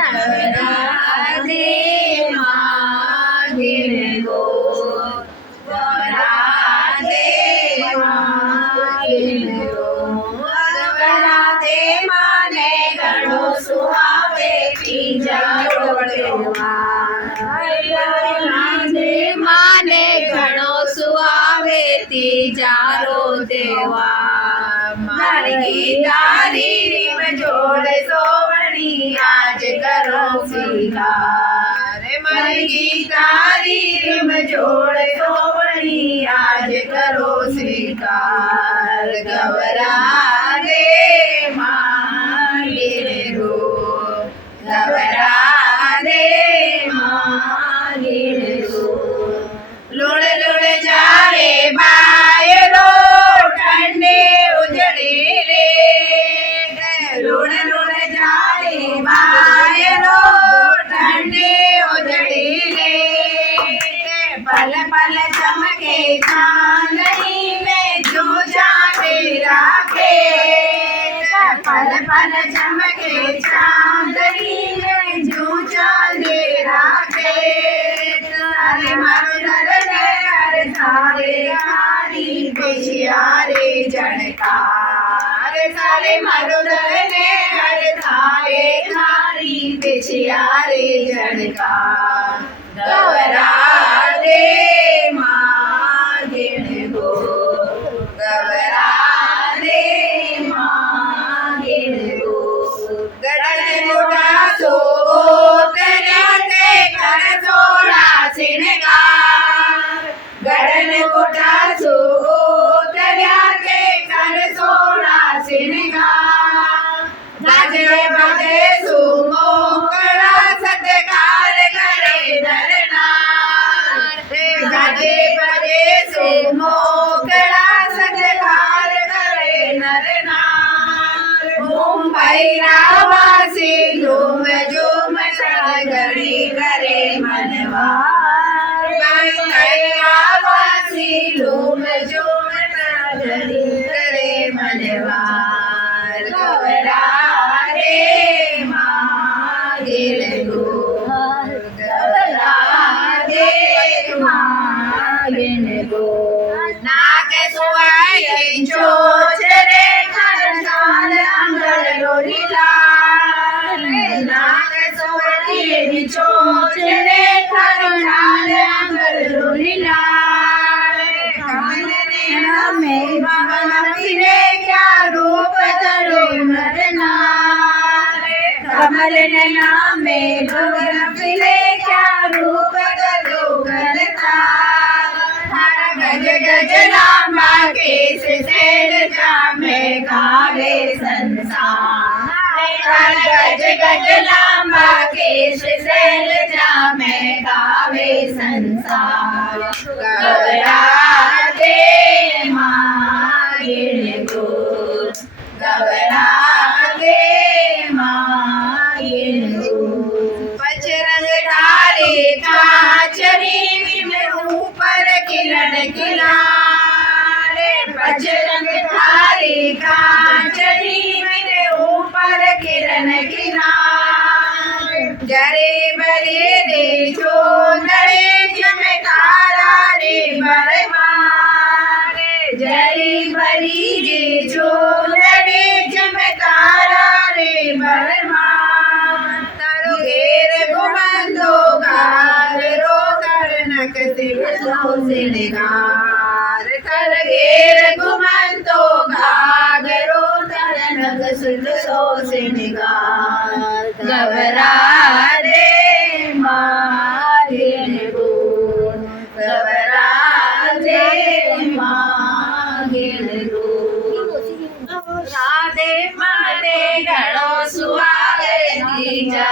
Radhe માગીને go Radhe માગીને go Radhe માને ઘણો સુહાવે તીજારો રાધે માને ઘણો સુહાવે તીજારો દેવા મારી તારી રીમ જોડ સોવણી આજ કરો સ્વીકાર મારી ગીતારી રીમ જોડ સોવણી આજ કરો સ્વીકાર ગવરા દે માગીને ગો ગવરા દે માગીને ગો લોડ લોડ જાવે બાયરો ઠંડે ઉજળે રે લોડ લોડ જાવે બાયરો ઠંડે ઉજળે રે પલ પલ ચમકે ચાંદની में जो जाते राखे पल पल चमके चांदनी में जो जाते राखे तारे मारो नरने अरे थारे हारी पेशियारे जनकार सारे मारो नरने अरे थारे हारी पेशियारे जनकार गवरा दे मागीने गो गवरा दे मागीने गो गड़न मोटा सो कर सोड़ा सिनगार गड़न मोटा सो कर सोड़ा सिनगार जाजे बजे सुमो कड़ा सत्कार करे नरनार जाजे बजे सुमो कड़ा सत्कार करे नरनार मुंबई रावासी झूम झूम सगड़ी करे मनवार मुंबई रावासी झूम झूम सगड़ी करे मनवार गवरा रे मागीने गो गवरा रे मागीने गो नाक सुवाई चोच रे खरसाल अंगल लोरीला नाक सुवाई चोच रे खरसाल अंगल लोरीला कमल नैना में भवन फिरे क्या रूप धरो नरनार कमल नैना में भवन फिरे क्या रूप धरो नरनार गज गज लांबा केस सेल जामे गावे संसार गज गज लांबा केस सेल जामे गावे संसार गवरा दे मागीने गो गवरा दे मागीने गो पचरंग ढाले काचरी में ऊपर किरण किनारे पचरंग ढाले काचरी में ऊपर किरण किनारे जरे बरे रे चोदड़े चमकारा रे बरमारे जरी बरी जे चोदड़े चमकारा रे बरमार तारो घेर घुमंदो गारो तरनक सिवसो सिनगार तर घेर घुमंदो गारो तरनक सिवसो सिनगार गवरा दे मागीने गो गवरा दे मागीने गो राधे माने घणो सुहावे तीजा